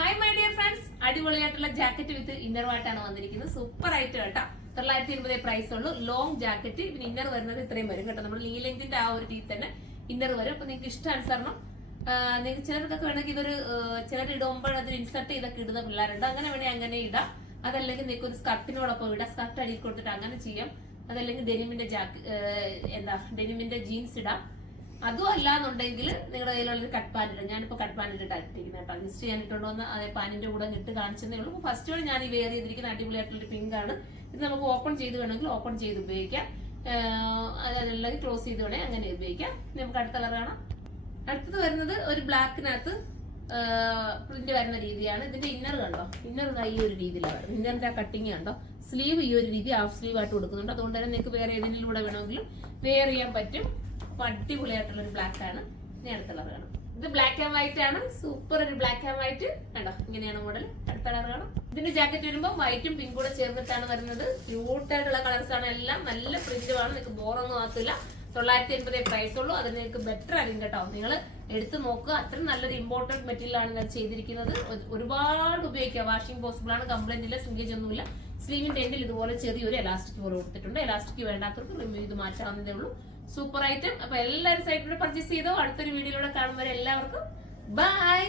Hi my dear friends, അടിപൊളിയായിട്ടുള്ള jacket വിത്ത് ഇന്നറുമായിട്ടാണ് വന്നിരിക്കുന്നത്. Super ആയിട്ട് കേട്ടോ. 920 പ്രൈസ് ഉള്ളൂ. ലോങ് ജാക്കറ്റ്, പിന്നെ ഇന്നർ വരുന്നത് ഇത്രയും വരും കേട്ടോ. നമ്മൾ നീ ലെങ്തിന്റെ ആ ഒരു രീതി തന്നെ ഇന്നർ വരും. അപ്പൊ നിങ്ങൾക്ക് ഇഷ്ടാനുസരണം നിങ്ങൾക്ക് ചിലർക്കൊക്കെ വേണമെങ്കിൽ ഇതൊരു ചിലർ ഇടുമ്പോൾ അതിൽ ഇൻസർട്ട് ചെയ്തൊക്കെ ഇടുന്ന പിള്ളേരുണ്ട്. അങ്ങനെ വേണമെങ്കിൽ അങ്ങനെ ഇടാം. അതല്ലെങ്കിൽ നിങ്ങൾക്ക് ഒരു സ്കർട്ടിനോടൊപ്പം ഇടാം. സ്കർട്ട് അടിയിൽ കൊടുത്തിട്ട് അങ്ങനെ ചെയ്യാം. അതല്ലെങ്കിൽ ഡെനിമിന്റെ ഡെനിമിന്റെ ജീൻസ് ഇടാം. അതും അല്ലാന്നുണ്ടെങ്കിൽ നിങ്ങളുടെ കയ്യിലുള്ളൊരു കട്ട് പാൻ ഇടാം. ഞാനിപ്പോ കട്ട് പാൻ ഇട്ടിട്ട് ഇട്ടിരിക്കുന്നത് കേട്ടോ. ജസ്റ്റ് ഞാൻ ഇട്ടുകൊണ്ടുവന്ന് അതേ പാനിന്റെ കൂടെ ഇട്ട് കാണിച്ചതേ ഉള്ളൂ. ഫസ്റ്റ് വൺ ഞാൻ ഈ വെയർ ചെയ്തിരിക്കുന്ന അടിപൊളിയായിട്ടുള്ള പിങ്ക് ആണ്. ഇത് നമുക്ക് ഓപ്പൺ ചെയ്ത് വേണമെങ്കിൽ ഓപ്പൺ ചെയ്ത് ഉപയോഗിക്കാം. അതല്ലെങ്കിൽ ക്ലോസ് ചെയ്ത് വേണേ അങ്ങനെ ഉപയോഗിക്കാം. നമുക്ക് അടുത്ത കളർ കാണാം. അടുത്തത് വരുന്നത് ഒരു ബ്ലാക്കിനകത്ത് പ്രിന്റ് വരുന്ന രീതിയാണ്. ഇതിന്റെ ഇന്നർ കണ്ടോ, ഇന്നർ ഈ ഒരു രീതിയിലാണ് വരുന്നത്. ഇന്നറിന്റെ ആ കട്ടിങ് കണ്ടോ. സ്ലീവ് ഈ ഒരു രീതി ഹാഫ് സ്ലീവ് ആയിട്ട് കൊടുക്കുന്നുണ്ട്. അതുകൊണ്ട് തന്നെ നിങ്ങൾക്ക് വേറെ ഏതെങ്കിലും വേണമെങ്കിലും വെയർ ചെയ്യാൻ പറ്റും. അടിപൊളിയായിട്ടുള്ള ഒരു ബ്ലാക്ക് ആണ്. ഇനി അടുത്ത കളർ കാണാം. ഇത് ബ്ലാക്ക് ആൻഡ് വൈറ്റ് ആണ്. സൂപ്പർ ഒരു ബ്ലാക്ക് ആൻഡ് വൈറ്റ് കണ്ടോ, ഇങ്ങനെയാണ് മോഡൽ. അടുത്ത കളർ കാണാം. ഇതിന്റെ ജാക്കറ്റ് വരുമ്പോൾ വൈറ്റും പിങ്കും കൂടെ ചേർന്നിട്ടാണ് വരുന്നത്. ക്യൂട്ടായിട്ടുള്ള കളേഴ്സ് ആണ് എല്ലാം. നല്ല പ്രിന്റുമാണ്. നിങ്ങൾക്ക് ബോറൊന്നും ആകത്തില്ല. 980 പ്രൈസ് ഉള്ളൂ. അത് നിങ്ങൾക്ക് ബെറ്റർ ആയിരിക്കും കേട്ടോ. നിങ്ങൾ എടുത്ത് നോക്കുക. അത്രയും നല്ലൊരു ഇമ്പോർട്ടന്റ് മെറ്റീരിയൽ ആണ് ഞാൻ ചെയ്തിരിക്കുന്നത്. ഒരുപാട് ഉപയോഗിക്കുക. വാഷിംഗ് പോസിബിൾ ആണ്. കംപ്ലൈന്റ് ഇല്ല, സിങ്കേജ് ഒന്നുമില്ല. സ്ലീവിന്റെ എൻഡിൽ ഇതുപോലെ ചെറിയൊരു എലാസ്റ്റിക് പോലെ കൊടുത്തിട്ടുണ്ട്. എലാസ്റ്റിക് വേണ്ടാത്തവർക്ക് റിമൂവ് ചെയ്ത് മാറ്റാവുന്നതേ ഉള്ളൂ. Super item. അപ്പൊ എല്ലാവരും സൈറ്റിലൂടെ പർച്ചേസ് ചെയ്തോ. അടുത്തൊരു വീഡിയോയിലൂടെ കാണുമ്പോൾ എല്ലാവർക്കും ബൈ.